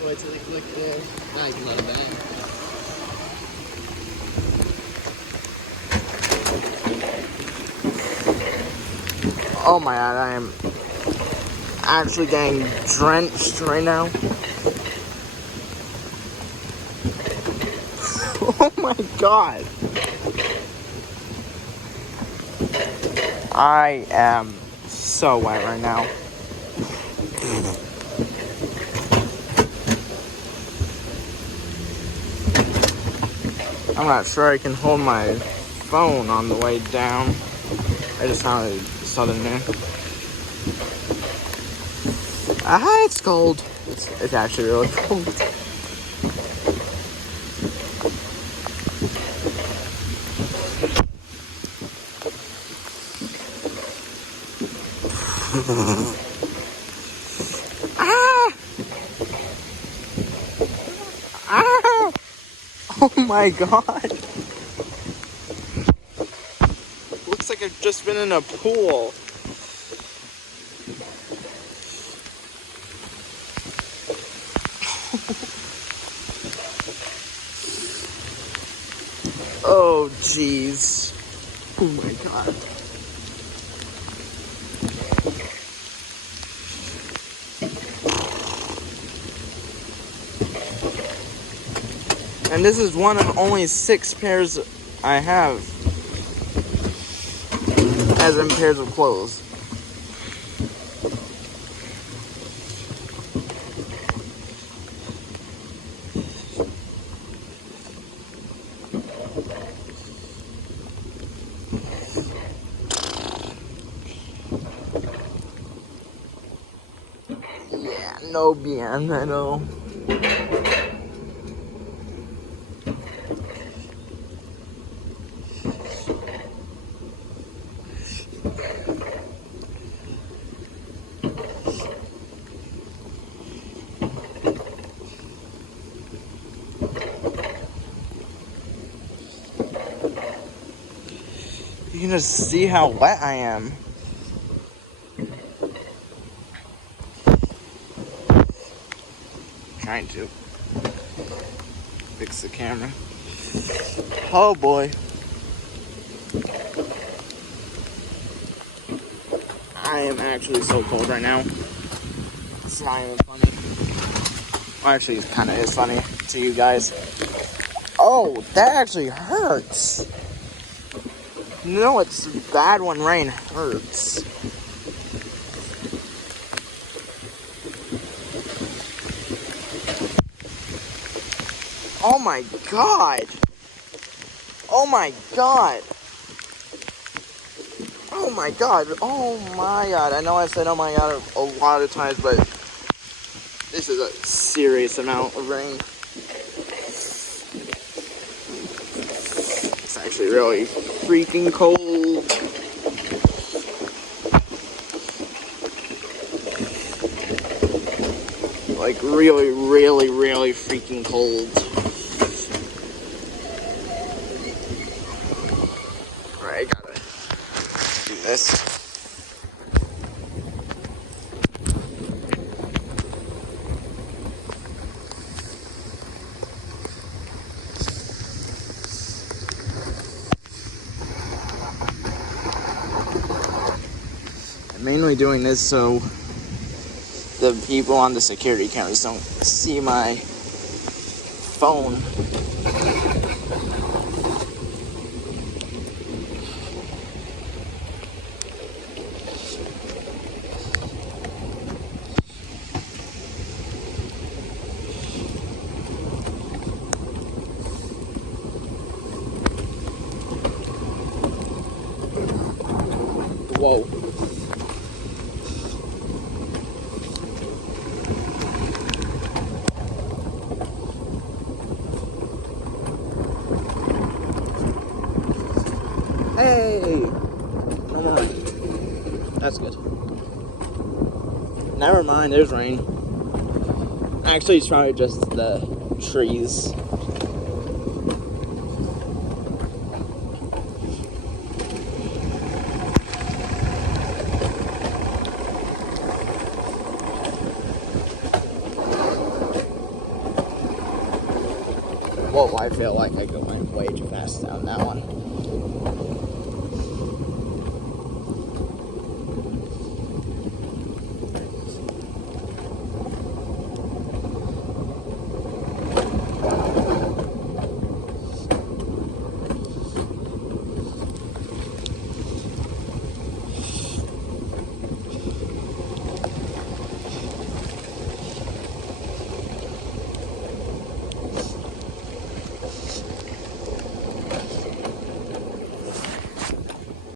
all the way to the click there. Now you can let it back. Oh my god, I am actually getting drenched right now. Oh my god. I am so wet right now. I'm not sure I can hold my phone on the way down. I just sounded southern there. Ah, it's cold. It's actually really cold. Ah! Ah! Oh my god. Looks like I've just been in a pool. Oh jeez. Oh my god. And this is one of only 6 pairs I have, as in pairs of clothes. Yeah, no bien, I know. You can just see how wet I am. Trying to fix the camera. Oh boy. I am actually so cold right now. It's not even funny. Well, actually, it kind of is funny to you guys. Oh, that actually hurts. No, it's bad when rain hurts. Oh my god. Oh my god. Oh my god. Oh my god. I know I said oh my god a lot of times, but this is a serious amount of rain. It's actually really freaking cold. Like really, really, really freaking cold. Alright, I gotta do this. I'm mainly doing this so the people on the security cameras don't see my phone. Whoa. Hey! No more rain. That's good. Never mind, there's rain. Actually, it's probably just the trees. Whoa, I feel like I go way too fast down that one.